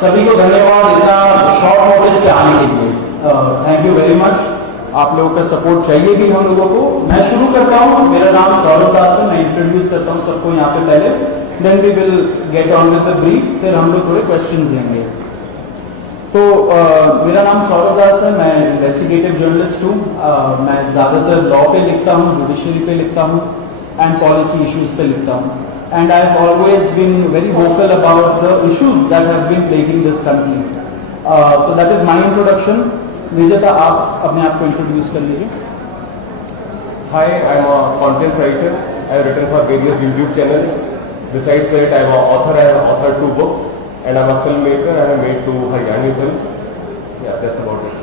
सभी को धन्यवाद इतना शॉर्ट नोटिस पे आने के लिए। Thank you very much. आप लोगों का सपोर्ट चाहिए भी हम लोगों को। मैं शुरू करता हूँ। मेरा नाम सौरभ दास है। मैं इंट्रोड्यूस करता हूँ सबको यहाँ पे पहले, then we will get on with the brief, फिर हम लोग थोड़े क्वेश्चंस लेंगे। तो मेरा नाम सौरभ दास है। मैं इन्वेस्टिगेटिव जर्नलिस्ट हूँ। मैं ज़्यादातर लॉ पे लिखता हूँ, जुडिशरी पे लिखता हूँ एंड पॉलिसी इश्यूज पे लिखता हूँ। And I have always been very vocal about the issues that have been plaguing this country. So that is my introduction. Vijeta, आप अपने आप को इंट्रोड्यूस कर लीजिए। Hi, I'm a content writer. I have written for various YouTube channels. Besides that, I am an author. I have authored 2 books, and I'm a filmmaker. I have made 2 Haryani films. Yeah, that's about it.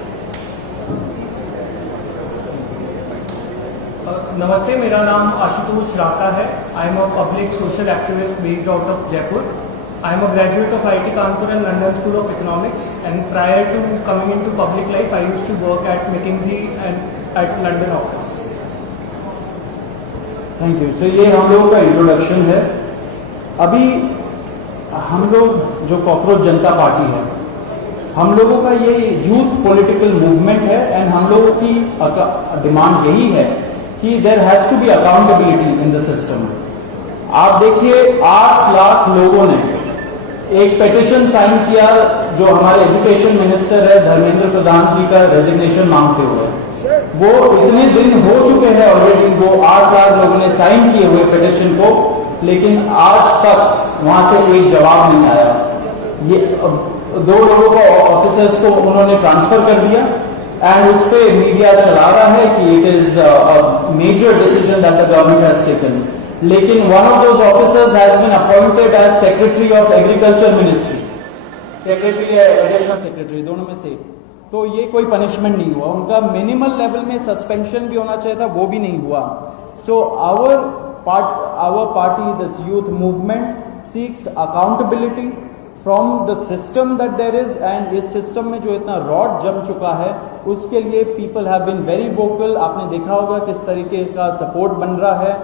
नमस्ते, मेरा नाम आशुतोष राका है। I am a public social activist based out of Jaipur. I am a graduate of IIT Kanpur and London School of Economics, and prior to coming into public life, I used to work at McKinsey and at London office. Thank you. So ये हम लोगों का introduction है। अभी हम लोग जो cockroach जनता party है, हम लोगों का ये यूथ पॉलिटिकल मूवमेंट है एंड हम लोगों की डिमांड यही है कि there has to be accountability in the system. आप देखिए 8 लाख लोगों ने एक पेटिशन साइन किया जो हमारे एजुकेशन मिनिस्टर है धर्मेंद्र प्रधान जी का रेजिग्नेशन मांगते हुए। वो इतने दिन हो चुके हैं ऑलरेडी, वो 8 लाख लोगों ने साइन किए हुए पेटिशन को, लेकिन आज तक वहां से एक जवाब नहीं आया। ये 2 लोगों को ऑफिसर्स को उन्होंने ट्रांसफर कर दिया एंड उस पर मीडिया चला रहा है कि it is a major decision that the government has taken. लेकिन one of those officers has been appointed as secretary of agriculture ministry, secretary या एडिशनल सेक्रेटरी, दोनों में से। तो ये कोई पनिशमेंट नहीं हुआ उनका। मिनिमल लेवल में सस्पेंशन भी होना चाहिए था, वो भी नहीं हुआ। So our party, this youth movement seeks accountability from the system that there is, and इस सिस्टम में जो इतना रॉड जम चुका है उसके लिए people have been very vocal. आपने देखा होगा किस तरीके का सपोर्ट बन रहा है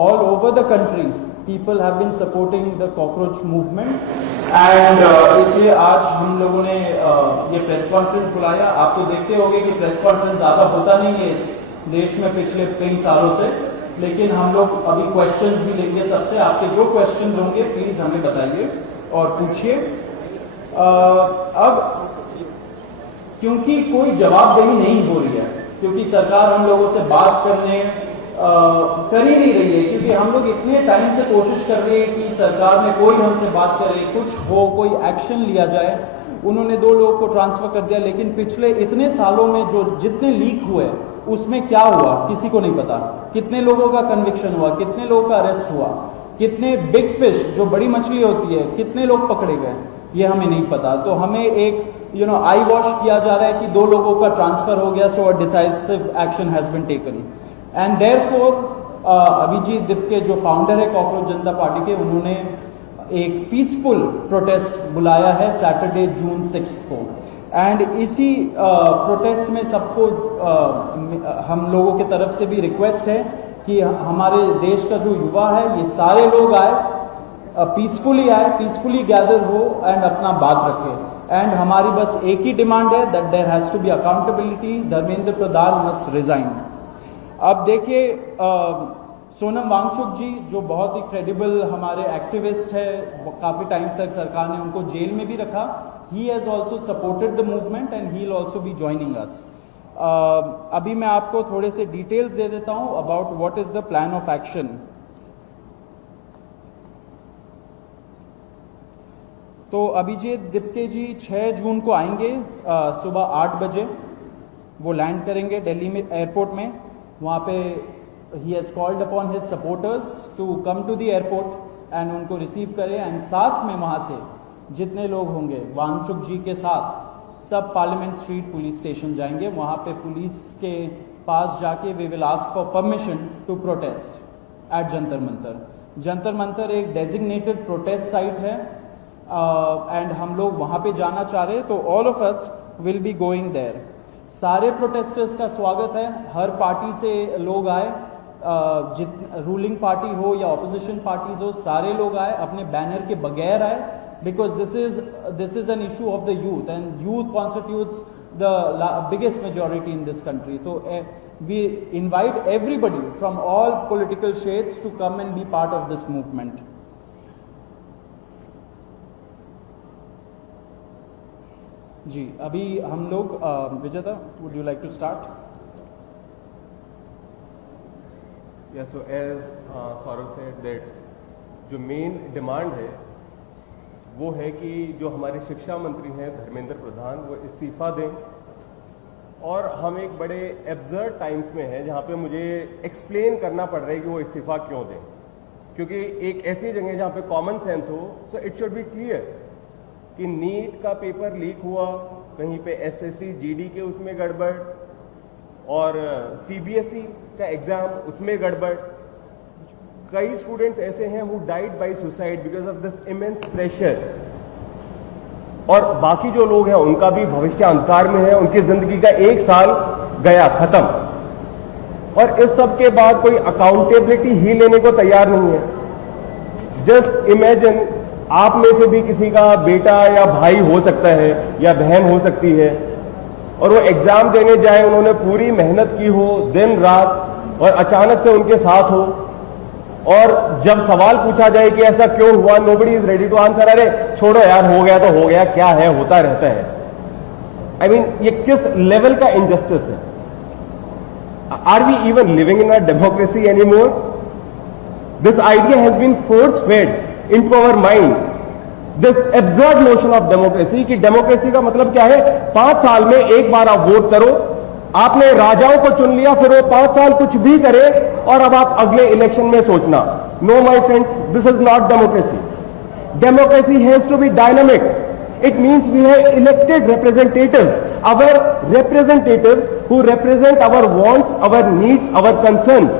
all over the country. People have been supporting the cockroach movement and इसलिए आज हम लोगों ने ये प्रेस कॉन्फ्रेंस बुलाया। आप तो देखते होंगे कि प्रेस कॉन्फ्रेंस ज्यादा होता नहीं है इस देश में पिछले कई सालों से, लेकिन हम लोग अभी क्वेश्चंस भी लेंगे सबसे। आपके जो क्वेश्चंस होंगे प्लीज हमें बताइए और पूछिए। अब क्योंकि कोई जवाबदेही नहीं हो रही है, क्योंकि सरकार हम लोगों से बात करने कर ही नहीं रही है, क्योंकि हम लोग इतने टाइम से कोशिश कर रहे हैं कि सरकार में कोई हमसे बात करे, कुछ हो, कोई एक्शन लिया जाए। उन्होंने 2 लोगों को ट्रांसफर कर दिया, लेकिन पिछले इतने सालों में जो जितने लीक हुए उसमें क्या हुआ किसी को नहीं पता। कितने लोगों का कन्विक्शन हुआ, कितने लोगों का अरेस्ट हुआ, कितने बिग फिश जो बड़ी मछली होती है कितने लोग पकड़े गए, ये हमें नहीं पता। तो हमें एक आई वॉश किया जा रहा है कि 2 लोगों का ट्रांसफर हो गया, so a decisive action has been taken. And therefore Abhijit Dipke जो फाउंडर है कॉकरोच जनता पार्टी के, उन्होंने एक पीसफुल प्रोटेस्ट बुलाया है सैटरडे जून 6 को। एंड इसी प्रोटेस्ट में सबको हम लोगों की तरफ से भी रिक्वेस्ट है कि हमारे देश का जो युवा है ये सारे लोग आए, पीसफुली आए, पीसफुली गैदर हो एंड अपना बात रखे। एंड हमारी बस एक ही डिमांड है that there has to be accountability, Dharmendra Pradhan must resign. अब देखिए सोनम वांगचुक जी जो बहुत ही क्रेडिबल हमारे एक्टिविस्ट है, काफी टाइम तक सरकार ने उनको जेल में भी रखा। He has also supported the movement and he will also be joining us. अभी मैं आपको थोड़े से डिटेल्स दे देता हूं about what is the plan of action. तो अभिजीत दिपके जी 6 जून को आएंगे सुबह 8 बजे। वो लैंड करेंगे दिल्ली में एयरपोर्ट में। वहाँ पे ही has called upon his supporters to come to the airport and उनको रिसीव करें। एंड साथ में वहाँ से जितने लोग होंगे वांगचुक जी के साथ सब पार्लियामेंट स्ट्रीट पुलिस स्टेशन जाएंगे। वहाँ पे पुलिस के पास जाके we will ask for permission to protest at Jantar Mantar. Jantar Mantar एक डेजिग्नेटेड प्रोटेस्ट साइट है एंड हम लोग वहाँ पे जाना चाह रहे हैं, तो all of us will be going there. सारे प्रोटेस्टर्स का स्वागत है, हर पार्टी से लोग आए, रूलिंग पार्टी हो या ऑपोजिशन पार्टीज हो, सारे लोग आए, अपने बैनर के बगैर आए, because this is an issue of the youth, and youth constitutes the biggest majority in this country. So we invite everybody from all political shades to come and be part of this movement. जी, अभी हम लोग विजेता, would you like to start? Yeah, so as Saurav said that जो main demand है वो है कि जो हमारे शिक्षा मंत्री हैं धर्मेंद्र प्रधान, वो इस्तीफा दें। और हम एक बड़े एब्सर्ड टाइम्स में हैं जहाँ पे मुझे एक्सप्लेन करना पड़ रहा है कि वो इस्तीफा क्यों दें, क्योंकि एक ऐसी जगह जहाँ पे कॉमन सेंस हो, so it should be clear कि नीट का पेपर लीक हुआ, कहीं पे एसएससी जीडी के उसमें गड़बड़, और सीबीएसई का एग्जाम उसमें गड़बड़। कई स्टूडेंट्स ऐसे हैं who died by suicide because of this immense pressure, और बाकी जो लोग हैं उनका भी भविष्य अंधकार में है, उनकी जिंदगी का एक साल गया खत्म, और इस सब के बाद कोई अकाउंटेबिलिटी ही लेने को तैयार नहीं है। जस्ट इमेजिन, आप में से भी किसी का बेटा या भाई हो सकता है या बहन हो सकती है, और वो एग्जाम देने जाए, उन्होंने पूरी मेहनत की हो दिन रात, और अचानक से उनके साथ हो, और जब सवाल पूछा जाए कि ऐसा क्यों हुआ, nobody is ready to answer. अरे छोड़ो यार, हो गया तो हो गया, क्या है, होता रहता है। आई मीन, ये किस लेवल का इनजस्टिस है? Are we even living in a democracy anymore? This idea has been force fed into our mind, this absurd notion of democracy कि डेमोक्रेसी का मतलब क्या है? 5 साल में एक बार आप वोट करो, आपने राजाओं को चुन लिया, फिर वो 5 साल कुछ भी करे, और अब आप अगले इलेक्शन में सोचना। No my friends, this is not democracy. Democracy has to be dynamic. It means we have elected representatives, our representatives who represent our wants, our needs, our concerns.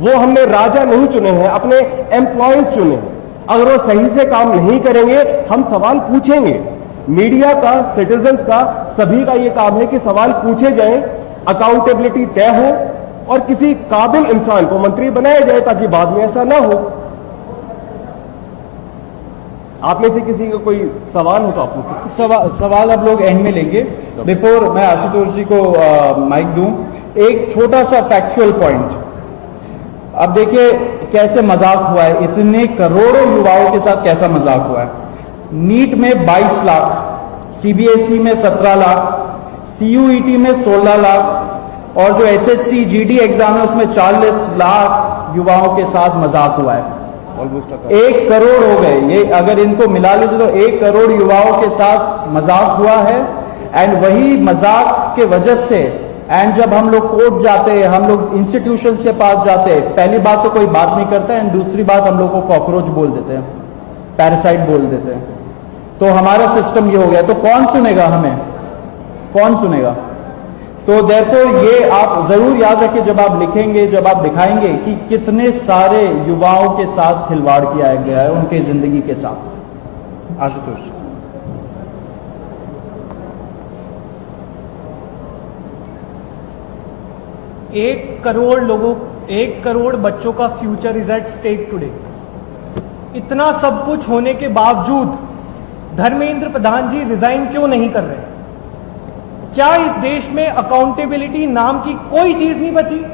वो हमने राजा नहीं चुने हैं, अपने एम्प्लॉयज चुने हैं। अगर वो सही से काम नहीं करेंगे, हम सवाल पूछेंगे। मीडिया का, सिटीजन्स का, सभी का ये काम है कि सवाल पूछे जाएं, अकाउंटेबिलिटी तय हो, और किसी काबिल इंसान को मंत्री बनाया जाए ताकि बाद में ऐसा ना हो। आप में से किसी का कोई सवाल हो तो आप पूछिए। सवाल अब लोग एंड में लेंगे। बिफोर मैं आशुतोष जी को माइक दूं, एक छोटा सा फैक्चुअल पॉइंट। अब देखिए कैसे मजाक हुआ है, इतने करोड़ों युवाओं के साथ कैसा मजाक हुआ है। नीट में 22 लाख, सीबीएसई में 17 लाख, सीयूईटी में 16 लाख, और जो एसएससी जीडी एग्जाम है उसमें 40 लाख युवाओं के साथ मजाक हुआ है। 1 करोड़ हो गए ये, अगर इनको मिला लीजिए तो 1 करोड़ युवाओं के साथ मजाक हुआ है। एंड वही मजाक के वजह से, एंड जब हम लोग कोर्ट जाते हैं, हम लोग इंस्टीट्यूशंस के पास जाते हैं, पहली बात तो कोई बात नहीं करता है, एंड दूसरी बात हम लोग को कॉकरोच बोल देते हैं, पैरासाइट बोल देते हैं। तो हमारा सिस्टम ये हो गया, तो कौन सुनेगा हमें? कौन सुनेगा? तो देयरफॉर ये आप जरूर याद रखिए जब आप लिखेंगे, जब आप दिखाएंगे कि कितने सारे युवाओं के साथ खिलवाड़ किया गया है, उनके जिंदगी के साथ। आशुतोष। 1 करोड़ लोगों, 1 करोड़ बच्चों का future is at stake today. इतना सब कुछ होने के बावजूद धर्मेंद्र प्रधान जी रिजाइन क्यों नहीं कर रहे? क्या इस देश में अकाउंटेबिलिटी नाम की कोई चीज नहीं बची?